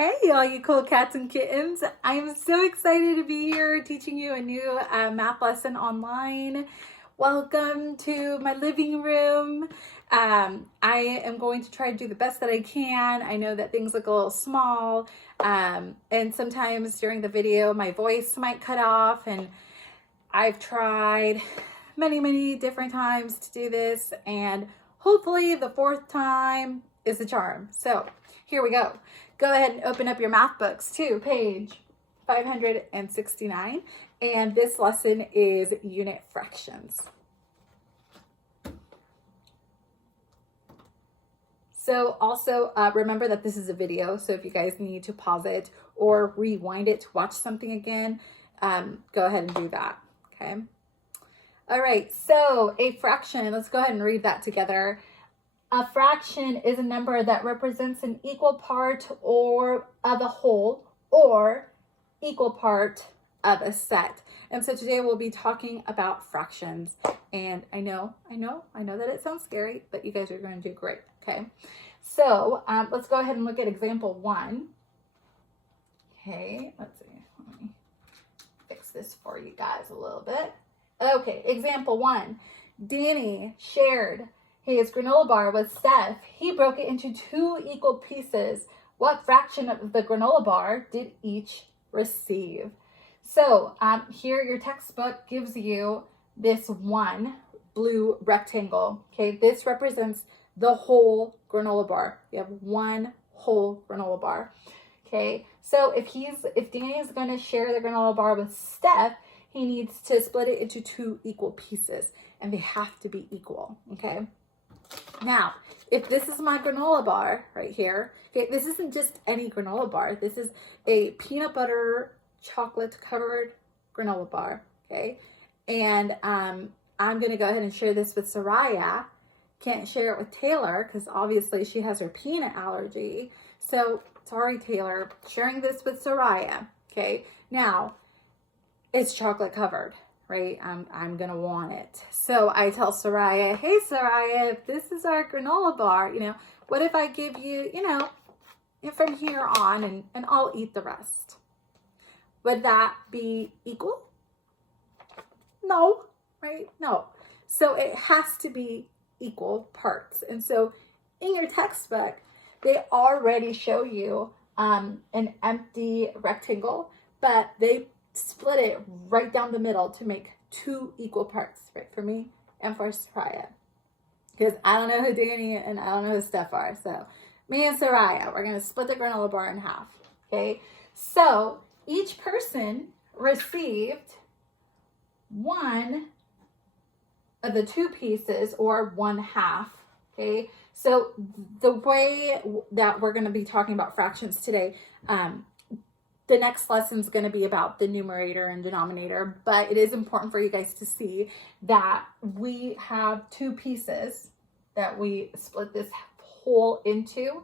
Hey, all you cool cats and kittens. I'm so excited to be here teaching you a new math lesson online. Welcome to my living room. I am going to try to do the best that I can. I know that things look a little small, and sometimes during the video my voice might cut off, and I've tried many different times to do this, and hopefully the fourth time is the charm. So here we go. Go ahead and open up your math books to page 569. And this lesson is unit fractions. So also remember that this is a video. So if you guys need to pause it or rewind it to watch something again, go ahead and do that. Okay. All right. So a fraction, let's go ahead and read that together. A fraction is a number that represents an equal part or of a whole or equal part of a set. And so today we'll be talking about fractions. And I know that it sounds scary, but you guys are going to do great. Okay. So let's go ahead and look at example 1. Okay. Let's see. Let me fix this for you guys a little bit. Okay. Example 1. Danny shared his granola bar with Steph. He broke it into 2 equal pieces. What fraction of the granola bar did each receive? So here your textbook gives you this one blue rectangle. Okay, this represents the whole granola bar. You have one whole granola bar. Okay, so if Danny is going to share the granola bar with Steph, he needs to split it into 2 equal pieces, and they have to be equal. Okay. Now, if this is my granola bar right here, okay, this isn't just any granola bar. This is a peanut butter chocolate covered granola bar, okay? And I'm going to go ahead and share this with Soraya. Can't share it with Taylor because obviously she has her peanut allergy. So, sorry, Taylor, sharing this with Soraya, okay? Now, it's chocolate covered. Right? I'm going to want it. So I tell Soraya, hey, Soraya, if this is our granola bar, what if I give you, from here on and I'll eat the rest? Would that be equal? No, right? No. So it has to be equal parts. And so in your textbook, they already show you an empty rectangle, but they split it right down the middle to make 2 equal parts, right, for me and for Soraya. Because I don't know who Danny and I don't know who Steph are. So me and Soraya, we're going to split the granola bar in half. Okay. So each person received one of the 2 pieces or 1/2. Okay. So the way that we're going to be talking about fractions today, the next lesson is going to be about the numerator and denominator, but it is important for you guys to see that we have 2 pieces that we split this whole into,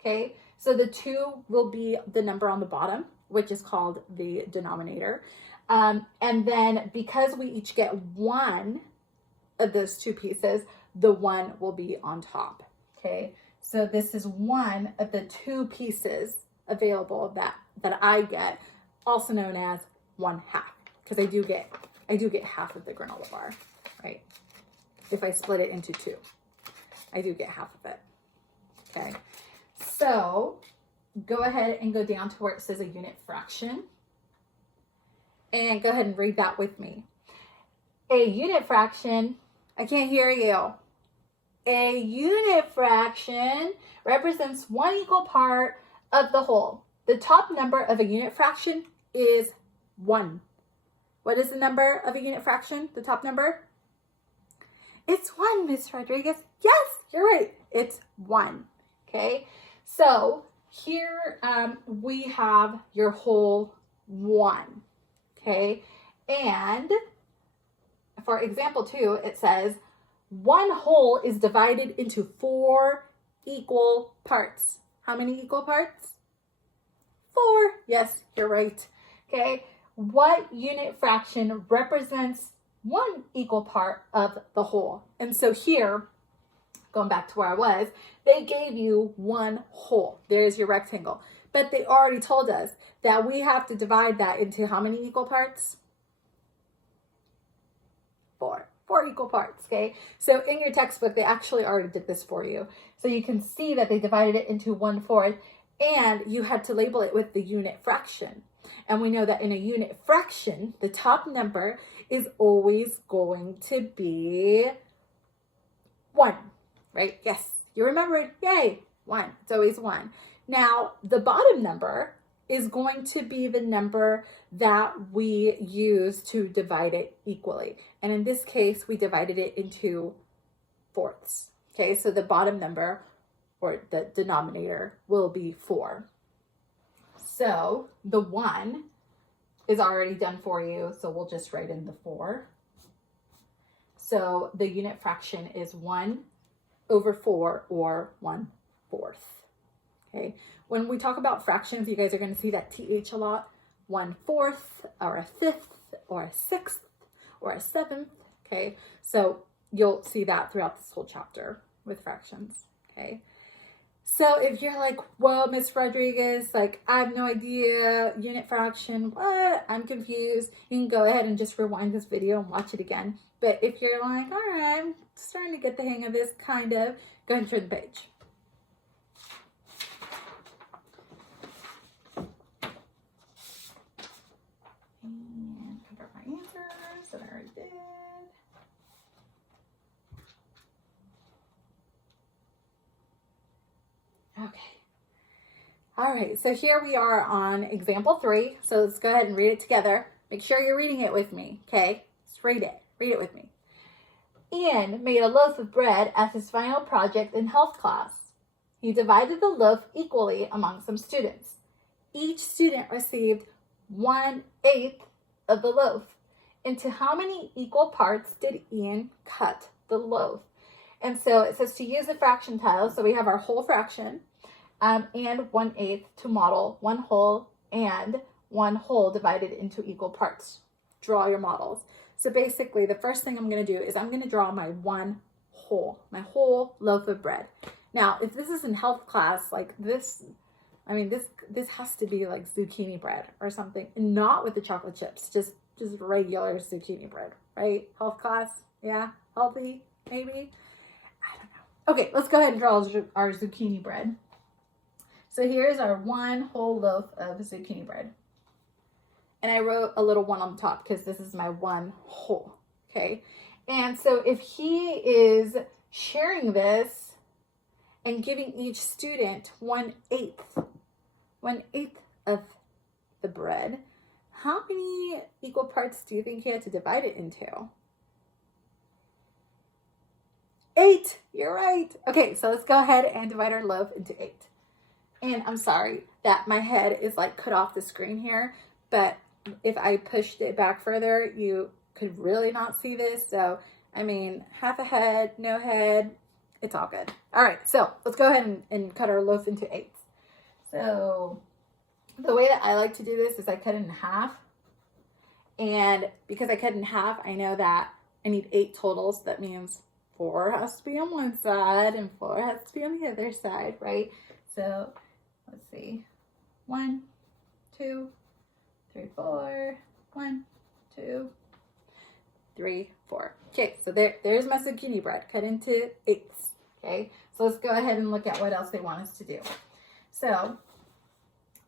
okay? So the 2 will be the number on the bottom, which is called the denominator. And then because we each get 1 of those 2 pieces, the 1 will be on top, okay? So this is 1 of the 2 pieces available that I get, also known as 1/2, because I do get half of the granola bar, right? If I split it into 2, I do get half of it. Okay, so go ahead and go down to where it says a unit fraction, and go ahead and read that with me. A unit fraction, I can't hear you. A unit fraction represents 1 equal part of the whole. The top number of a unit fraction is 1. What is the number of a unit fraction? The top number? It's 1, Miss Rodriguez. Yes, you're right. It's 1. Okay. So here we have your whole 1. Okay. And for example 2, it says 1 whole is divided into 4 equal parts. How many equal parts? 4. Yes, you're right. Okay. What unit fraction represents 1 equal part of the whole? And so here, going back to where I was, they gave you 1 whole. There's your rectangle. But they already told us that we have to divide that into how many equal parts? 4. 4 equal parts, okay? So in your textbook, they actually already did this for you. So you can see that they divided it into 1/4, and you had to label it with the unit fraction. And we know that in a unit fraction, the top number is always going to be 1, right? Yes, you remembered, yay, 1, it's always 1. Now, the bottom number is going to be the number that we use to divide it equally. And in this case, we divided it into 4ths. Okay, so the bottom number, or the denominator, will be 4. So the 1 is already done for you, so we'll just write in the 4. So the unit fraction is 1/4, or 1/4. Okay, when we talk about fractions, you guys are going to see that TH a lot. 1/4, or a 5th, or a 6th, or a 7th. Okay, so you'll see that throughout this whole chapter with fractions. Okay, so if you're like, well, Miss Rodriguez, like, I have no idea, unit fraction, what? I'm confused. You can go ahead and just rewind this video and watch it again. But if you're like, all right, I'm starting to get the hang of this, kind of, go ahead and turn the page. And cover my answers that I already did. Okay. All right, so here we are on example 3. So let's go ahead and read it together. Make sure you're reading it with me, okay? Just read it. Read it with me. Ian made a loaf of bread as his final project in health class. He divided the loaf equally among some students. Each student received 1/8 of the loaf. Into how many equal parts did Ian cut the loaf? And so it says to use the fraction tile. So we have our whole fraction and 1/8 to model 1 whole and 1 whole divided into equal parts. Draw your models. So basically, the first thing I'm going to do is I'm going to draw my 1 whole, my whole loaf of bread. Now, if this is in health class, like this, I mean, this has to be like zucchini bread or something, and not with the chocolate chips, just regular zucchini bread, right? Health class, yeah, healthy, maybe. I don't know. Okay, let's go ahead and draw our zucchini bread. So here's our 1 whole loaf of zucchini bread. And I wrote a little 1 on the top because this is my 1 whole, okay? And so if he is sharing this and giving each student 1/8 of the bread, how many equal parts do you think he had to divide it into? 8, you're right. Okay, so let's go ahead and divide our loaf into 8. And I'm sorry that my head is like cut off the screen here, but if I pushed it back further, you could really not see this. So, I mean, half a head, no head, it's all good. All right, so let's go ahead and cut our loaf into 8s. So the way that I like to do this is I cut it in half. And because I cut it in half, I know that I need 8 totals. That means 4 has to be on one side and 4 has to be on the other side, right? So let's see. 1, 2, 3, 4. 1, 2, 3, 4. Okay, so there's my zucchini bread cut into 8s. Okay, so let's go ahead and look at what else they want us to do. So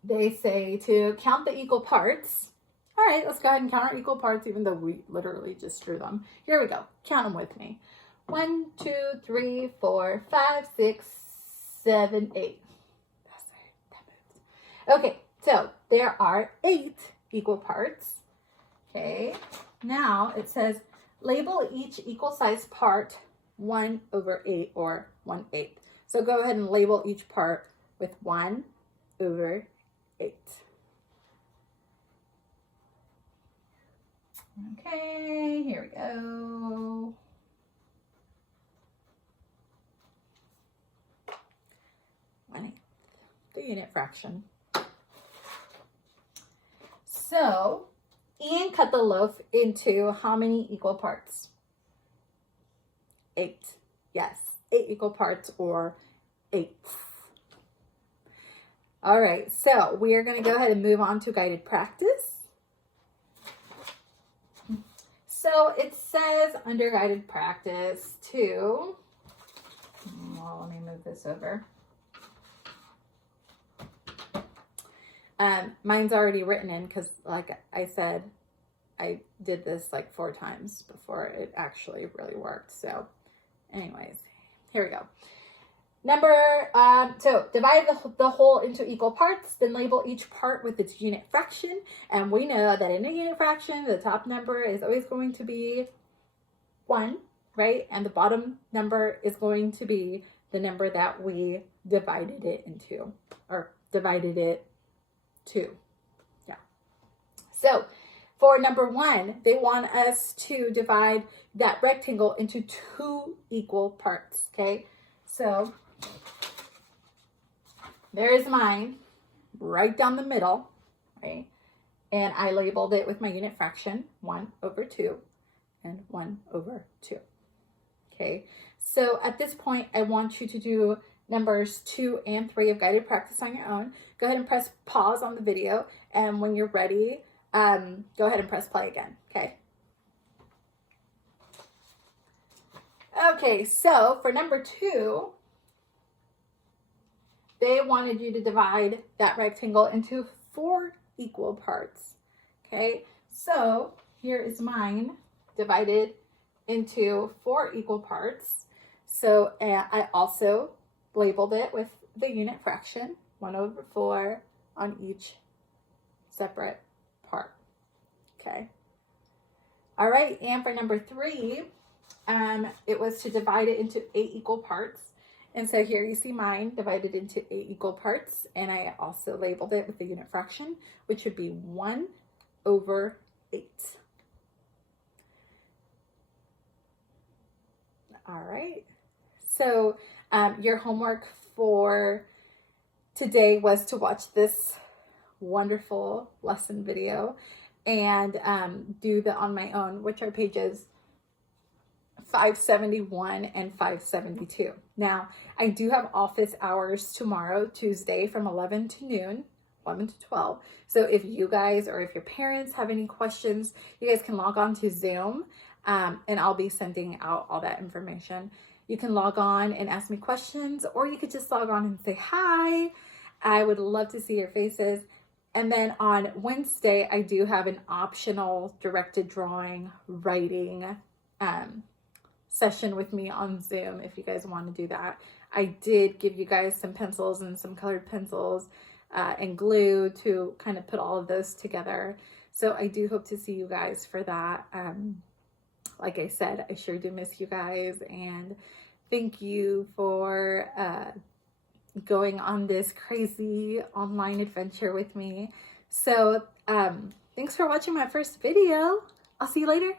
they say to count the equal parts. All right, let's go ahead and count our equal parts, even though we literally just drew them. Here we go. Count them with me. 1, 2, 3, 4, 5, 6, 7, 8. That's right. That moves. Okay, so there are 8 equal parts. Okay, now it says label each equal size part 1/8 or 1/8. So go ahead and label each part with 1/8. Okay, here we go. The unit fraction. So Ian cut the loaf into how many equal parts? 8. Yes, 8 equal parts or 8ths. All right, so we are going to go ahead and move on to guided practice. So it says under guided practice to, well, let me move this over. Mine's already written in because, like I said, I did this like 4 times before it actually really worked. So anyways, here we go. So divide the whole into equal parts, then label each part with its unit fraction. And we know that in a unit fraction, the top number is always going to be 1, right? And the bottom number is going to be the number that we divided it into, or divided it to. Yeah. So for number 1, they want us to divide that rectangle into 2 equal parts, okay? So there's mine right down the middle, right? And I labeled it with my unit fraction, 1/2 and 1/2. Okay, so at this point, I want you to do numbers 2 and 3 of guided practice on your own. Go ahead and press pause on the video, and when you're ready, go ahead and press play again, okay? Okay, so for number 2, they wanted you to divide that rectangle into 4 equal parts, okay? So here is mine divided into 4 equal parts. So I also labeled it with the unit fraction, 1/4 on each separate part, okay? All right, and for number 3, it was to divide it into 8 equal parts. And so here you see mine divided into 8 equal parts, and I also labeled it with the unit fraction, which would be 1/8. All right, so your homework for today was to watch this wonderful lesson video and do the on my own, which are pages 571 and 572. Now, I do have office hours tomorrow, Tuesday, from 11 to noon, 11 to 12. So if you guys or if your parents have any questions, you guys can log on to Zoom, and I'll be sending out all that information. You can log on and ask me questions, or you could just log on and say hi. I would love to see your faces. And then on Wednesday, I do have an optional directed drawing writing session with me on Zoom if you guys want to do that. I did give you guys some pencils and some colored pencils and glue to kind of put all of those together. So I do hope to see you guys for that. Like I said, I sure do miss you guys, and thank you for going on this crazy online adventure with me. So thanks for watching my first video. I'll see you later.